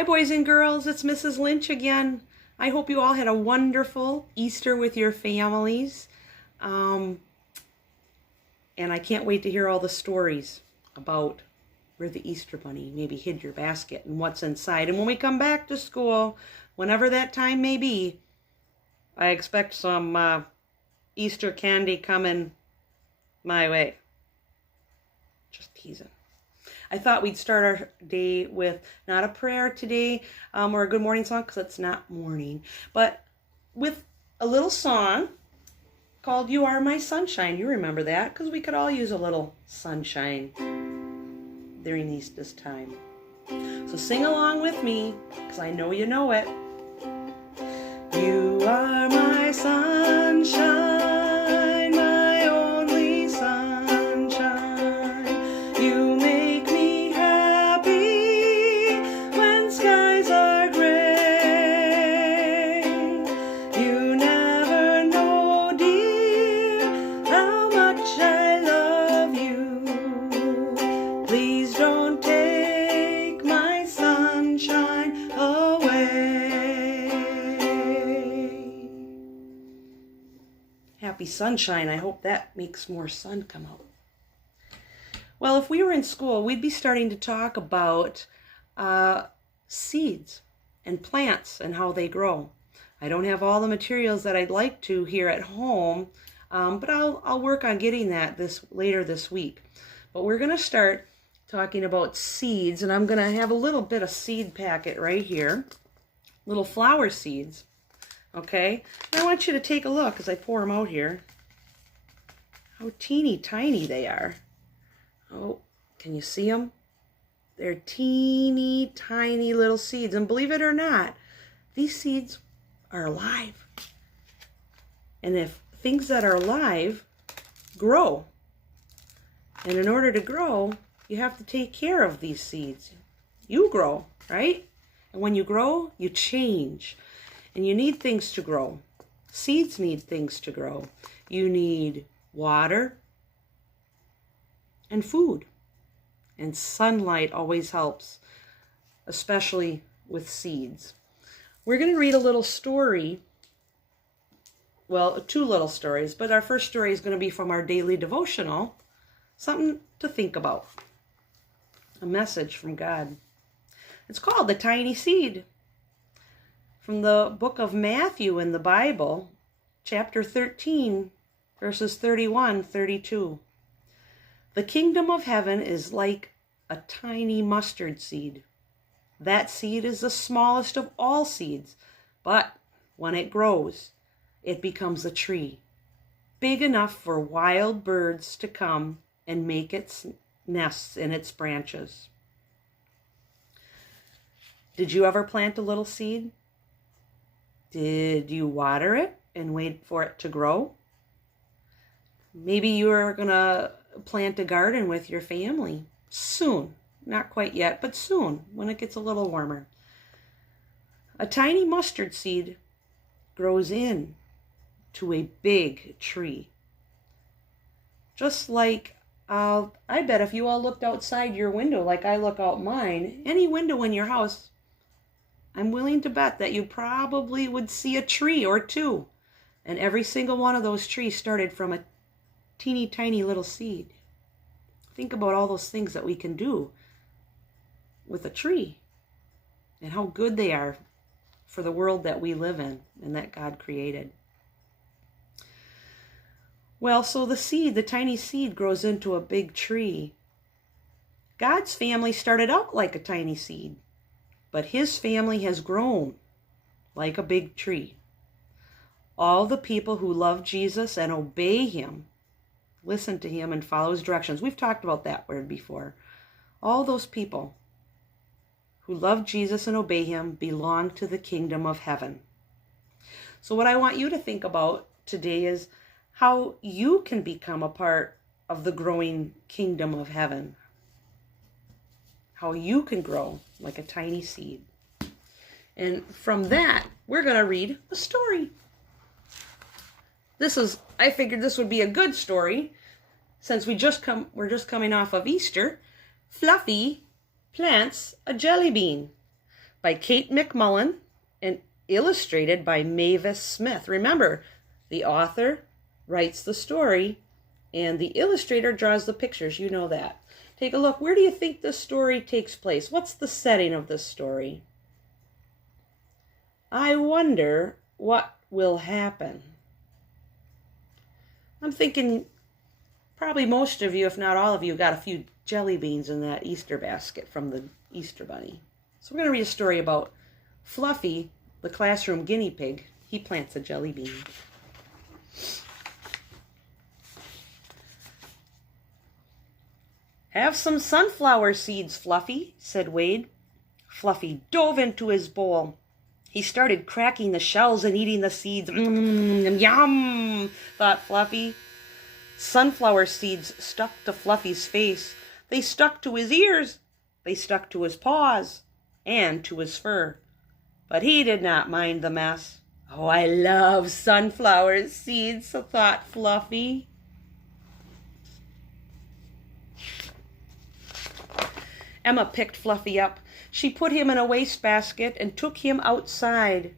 Hi, boys and girls. It's Mrs. Lynch again. I hope you all had a wonderful Easter with your families. And I can't wait to hear all the stories about where the Easter Bunny maybe hid your basket and what's inside. And when we come back to school, whenever that time may be, I expect some Easter candy coming my way. Just teasing. I thought we'd start our day with not a prayer today or a good morning song because it's not morning, but with a little song called You Are My Sunshine. You remember that because we could all use a little sunshine during this time. So sing along with me because I know you know it. You are my sunshine, my only sunshine. You make me happy when skies are gray. You never know, dear, how much I love you. Please don't take my sunshine away. Happy sunshine. I hope that makes more sun come out. Well, if we were in school, we'd be starting to talk about seeds and plants and how they grow. I don't have all the materials that I'd like to here at home, but I'll work on getting that later this week. But we're going to start talking about seeds, and I'm going to have a little bit of seed packet right here, little flower seeds. Okay, and I want you to take a look as I pour them out here. How teeny tiny they are. Oh, can you see them? They're teeny tiny little seeds. And believe it or not, these seeds are alive. And if things that are alive grow, and in order to grow, you have to take care of these seeds. You grow, right? And when you grow, you change. And you need things to grow. Seeds need things to grow. You need water and food. And sunlight always helps, especially with seeds. We're going to read a little story. Well, two little stories, but our first story is going to be from our daily devotional. Something to think about. A message from God. It's called The Tiny Seed. From the book of Matthew in the Bible, chapter 13, verses 31-32. The kingdom of heaven is like a tiny mustard seed. That seed is the smallest of all seeds, but when it grows, it becomes a tree, big enough for wild birds to come and make its nests in its branches. Did you ever plant a little seed? Did you water it and wait for it to grow? Maybe you're going to plant a garden with your family soon. Not quite yet, but soon, when it gets a little warmer. A tiny mustard seed grows in to a big tree. Just like, I bet if you all looked outside your window like I look out mine, any window in your house, I'm willing to bet that you probably would see a tree or two. And every single one of those trees started from a teeny tiny little seed. Think about all those things that we can do with a tree and how good they are for the world that we live in and that God created. Well, so the seed, the tiny seed, grows into a big tree. God's family started out like a tiny seed. But his family has grown like a big tree. All the people who love Jesus and obey him, listen to him and follow his directions. We've talked about that word before. All those people who love Jesus and obey him belong to the kingdom of heaven. So what I want you to think about today is how you can become a part of the growing kingdom of heaven. How you can grow like a tiny seed. And from that, we're going to read a story. I figured this would be a good story since we're just coming off of Easter. Fluffy plants a jelly bean. by Kate McMullen and illustrated by Mavis Smith. Remember, the author writes the story and the illustrator draws the pictures. You know that. Take a look. Where do you think this story takes place? What's the setting of this story? I wonder what will happen. I'm thinking probably most of you, if not all of you, got a few jelly beans in that Easter basket from the Easter Bunny. So we're going to read a story about Fluffy, the classroom guinea pig. He plants a jelly bean. Have some sunflower seeds, Fluffy, said Wade. Fluffy dove into his bowl. He started cracking the shells and eating the seeds. Yum, thought Fluffy. Sunflower seeds stuck to Fluffy's face. They stuck to his ears. They stuck to his paws and to his fur. But he did not mind the mess. Oh, I love sunflower seeds, thought Fluffy. Emma picked Fluffy up. She put him in a wastebasket and took him outside.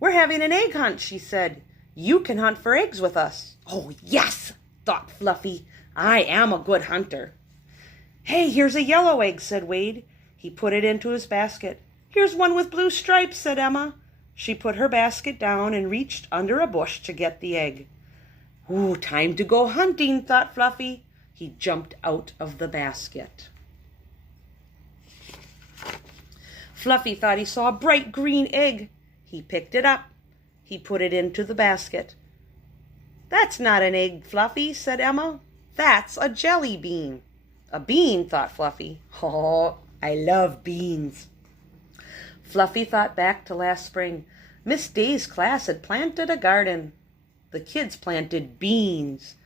We're having an egg hunt, she said. You can hunt for eggs with us. Oh, yes, thought Fluffy. I am a good hunter. Hey, here's a yellow egg, said Wade. He put it into his basket. Here's one with blue stripes, said Emma. She put her basket down and reached under a bush to get the egg. Ooh, time to go hunting, thought Fluffy. He jumped out of the basket. Fluffy thought he saw a bright green egg. He picked it up. He put it into the basket. That's not an egg, Fluffy, said Emma. That's a jelly bean. A bean, thought Fluffy. Oh, I love beans. Fluffy thought back to last spring. Miss Day's class had planted a garden. The kids planted beans.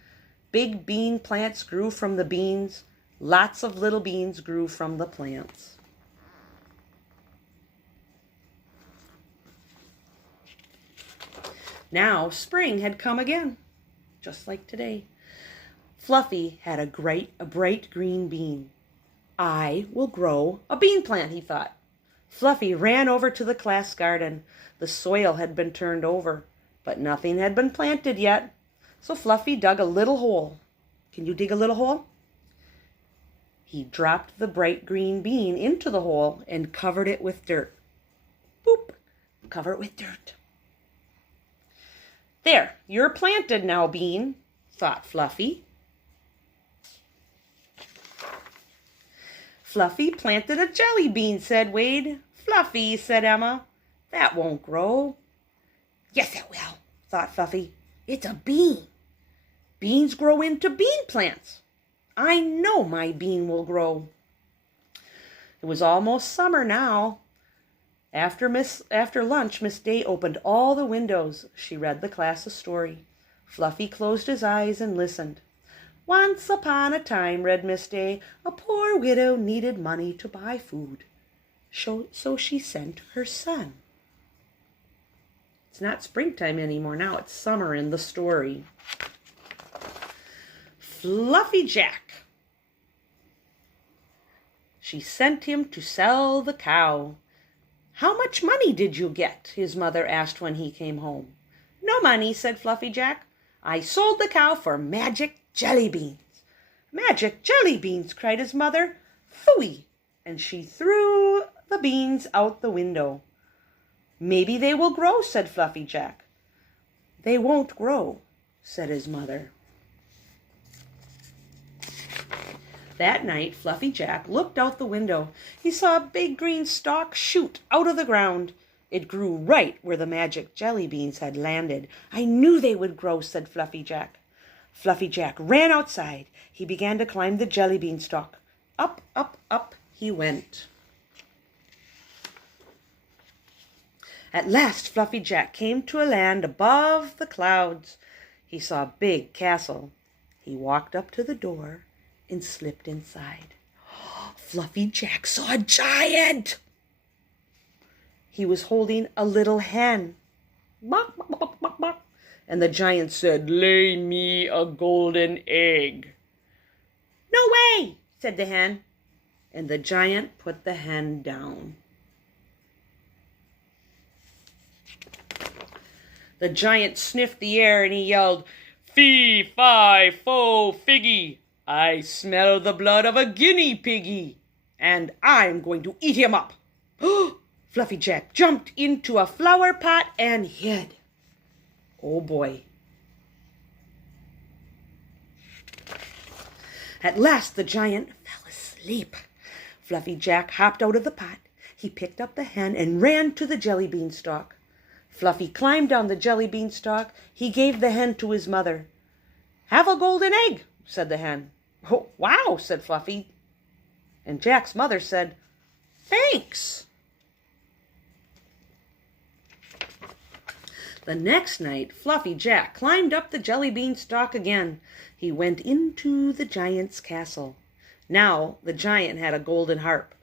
Big bean plants grew from the beans. Lots of little beans grew from the plants. Now spring had come again, just like today. Fluffy had a bright green bean. I will grow a bean plant, he thought. Fluffy ran over to the class garden. The soil had been turned over, but nothing had been planted yet. So Fluffy dug a little hole. Can you dig a little hole? He dropped the bright green bean into the hole and covered it with dirt. Boop! Cover it with dirt. There, you're planted now, Bean, thought Fluffy. Fluffy planted a jelly bean, said Wade. Fluffy, said Emma, that won't grow. Yes, it will, thought Fluffy. It's a bean. Beans grow into bean plants. I know my bean will grow. It was almost summer now. After lunch, Miss Day opened all the windows. She read the class a story. Fluffy closed his eyes and listened. Once upon a time, read Miss Day, a poor widow needed money to buy food. So she sent her son. It's not springtime anymore. Now it's summer in the story. Fluffy Jack. She sent him to sell the cow. How much money did you get? His mother asked when he came home. No money, said Fluffy Jack. I sold the cow for magic jelly beans. Magic jelly beans, cried his mother. Phooey! And she threw the beans out the window. Maybe they will grow, said Fluffy Jack. They won't grow, said his mother. That night, Fluffy Jack looked out the window. He saw a big green stalk shoot out of the ground. It grew right where the magic jelly beans had landed. I knew they would grow, said Fluffy Jack. Fluffy Jack ran outside. He began to climb the jelly bean stalk. Up, up, up he went. At last, Fluffy Jack came to a land above the clouds. He saw a big castle. He walked up to the door and slipped inside. Fluffy Jack saw a giant. He was holding a little hen. Bok, bok, bok, bok, bok. And the giant said, lay me a golden egg. No way, said the hen. And the giant put the hen down. The giant sniffed the air and he yelled, "Fee, fi, fo, figgy! I smell the blood of a guinea piggy, and I'm going to eat him up." Fluffy Jack jumped into a flower pot and hid. Oh boy. At last the giant fell asleep. Fluffy Jack hopped out of the pot. He picked up the hen and ran to the jelly bean stalk. Fluffy climbed down the jelly bean stalk. He gave the hen to his mother. "Have a golden egg," said the hen. "Oh, wow," said Fluffy. And Jack's mother said, "Thanks." The next night, Fluffy Jack climbed up the jelly bean stalk again. He went into the giant's castle. Now the giant had a golden harp.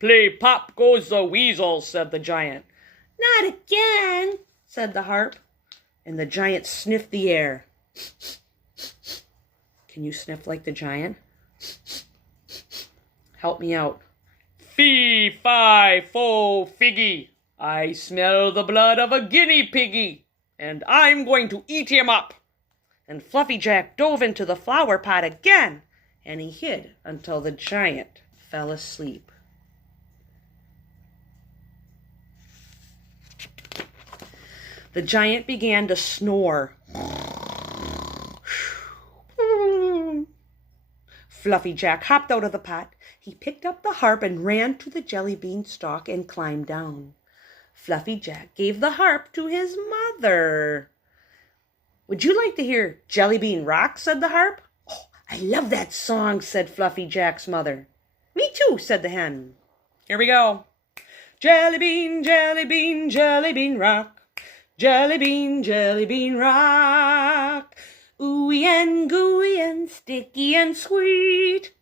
"Play pop goes the weasel," said the giant. "Not again," said the harp. And the giant sniffed the air. Can you sniff like the giant? Help me out. "Fee, fi, fo, figgy! I smell the blood of a guinea piggy, and I'm going to eat him up." And Fluffy Jack dove into the flower pot again, and he hid until the giant fell asleep. The giant began to snore. Fluffy Jack hopped out of the pot. He picked up the harp and ran to the jelly bean stalk and climbed down. Fluffy Jack gave the harp to his mother. "Would you like to hear Jelly Bean Rock?" said the harp. "Oh, I love that song," said Fluffy Jack's mother. "Me too," said the hen. Here we go. Jelly bean, jelly bean, jelly bean rock. Jelly bean rock. Ooey and gooey and sticky and sweet.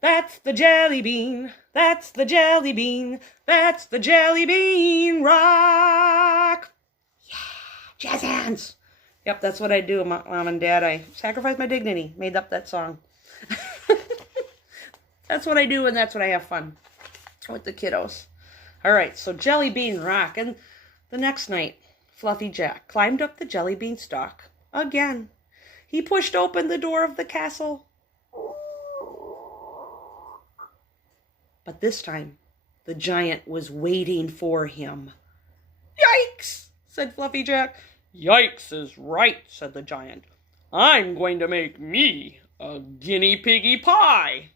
That's the jelly bean, that's the jelly bean, that's the jelly bean rock. Yeah, jazz hands. Yep, that's what I do, Mom and Dad. I sacrifice my dignity, made up that song. That's what I do, and that's what I have fun with the kiddos. All right, so jelly bean rock. And the next night, Fluffy Jack climbed up the jelly bean stalk again. He pushed open the door of the castle. But this time, the giant was waiting for him. "Yikes!" said Fluffy Jack. "Yikes is right," said the giant. "I'm going to make me a guinea piggy pie."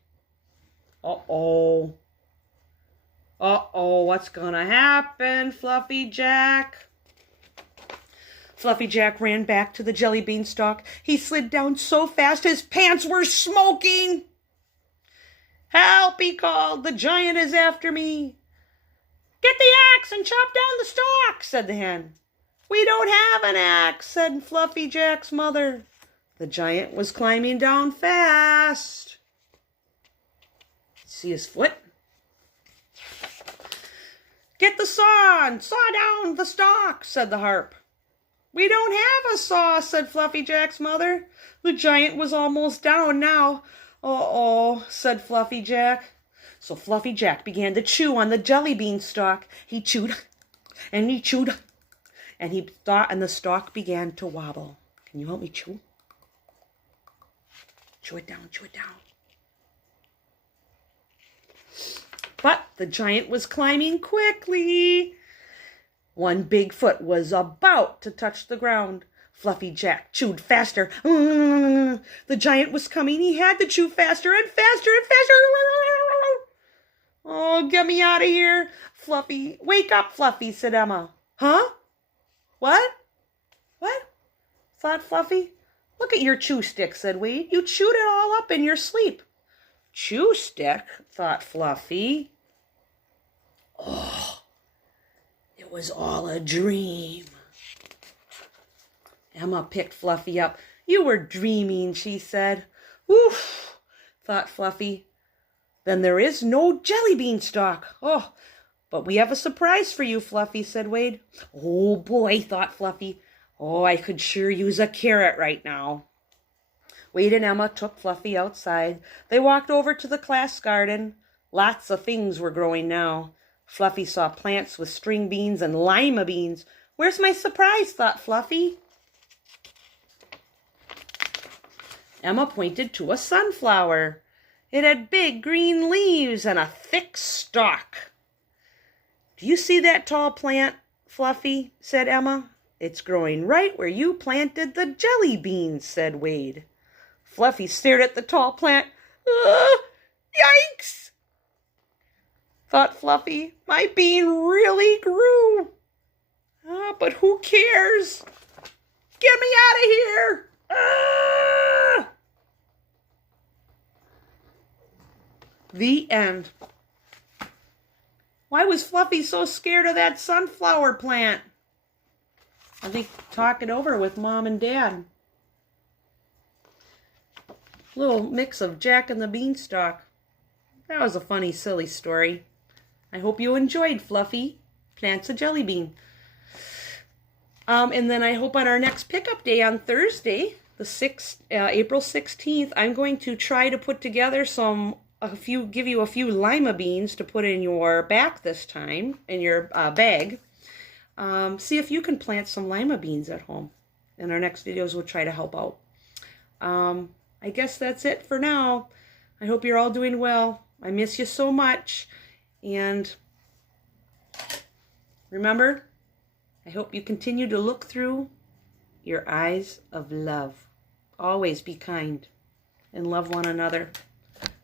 Uh-oh. Uh-oh, what's gonna happen, Fluffy Jack? Fluffy Jack ran back to the jelly bean stalk. He slid down so fast his pants were smoking. "Help," he called. "The giant is after me." "Get the axe and chop down the stalk," said the hen. "We don't have an axe," said Fluffy Jack's mother. The giant was climbing down fast. See his foot? "Get the saw and saw down the stalk," said the harp. "We don't have a saw," said Fluffy Jack's mother. The giant was almost down now. "Uh-oh," said Fluffy Jack. So Fluffy Jack began to chew on the jelly bean stalk. He chewed and he chewed and he thought, and the stalk began to wobble. Can you help me chew? Chew it down, chew it down. But the giant was climbing quickly. One big foot was about to touch the ground. Fluffy Jack chewed faster. The giant was coming. He had to chew faster and faster and faster. "Oh, get me out of here, Fluffy. Wake up, Fluffy," said Emma. "Huh? What? What?" thought Fluffy. "Look at your chew stick," said Wade. "You chewed it all up in your sleep." "Chew stick?" thought Fluffy. Oh, it was all a dream. Emma picked Fluffy up. "You were dreaming," she said. "Oof," thought Fluffy. "Then there is no jelly bean stalk. Oh, but we have a surprise for you, Fluffy," said Wade. "Oh boy," thought Fluffy. "Oh, I could sure use a carrot right now." Wade and Emma took Fluffy outside. They walked over to the class garden. Lots of things were growing now. Fluffy saw plants with string beans and lima beans. Where's my surprise? Thought Fluffy. Emma pointed to a sunflower. It had big green leaves and a thick stalk. Do you see that tall plant, Fluffy? Said Emma. It's growing right where you planted the jelly beans, said Wade. Fluffy stared at the tall plant. Yikes! Thought Fluffy. My bean really grew. But who cares? Get me out of here! The end. Why was Fluffy so scared of that sunflower plant? I think talk it over with Mom and Dad. Little mix of Jack and the Beanstalk. That was a funny, silly story. I hope you enjoyed Fluffy Plants a Jelly Bean. And then I hope on our next pickup day on Thursday, April 16th, I'm going to try to put together give you a few lima beans to put in your back this time, in your bag. See if you can plant some lima beans at home. In our next videos, we'll try to help out. I guess that's it for now. I hope you're all doing well. I miss you so much. And remember, I hope you continue to look through your eyes of love. Always be kind and love one another,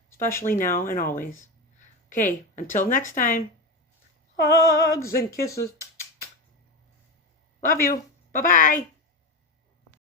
especially now and always. Okay, until next time, hugs and kisses. Love you. Bye-bye.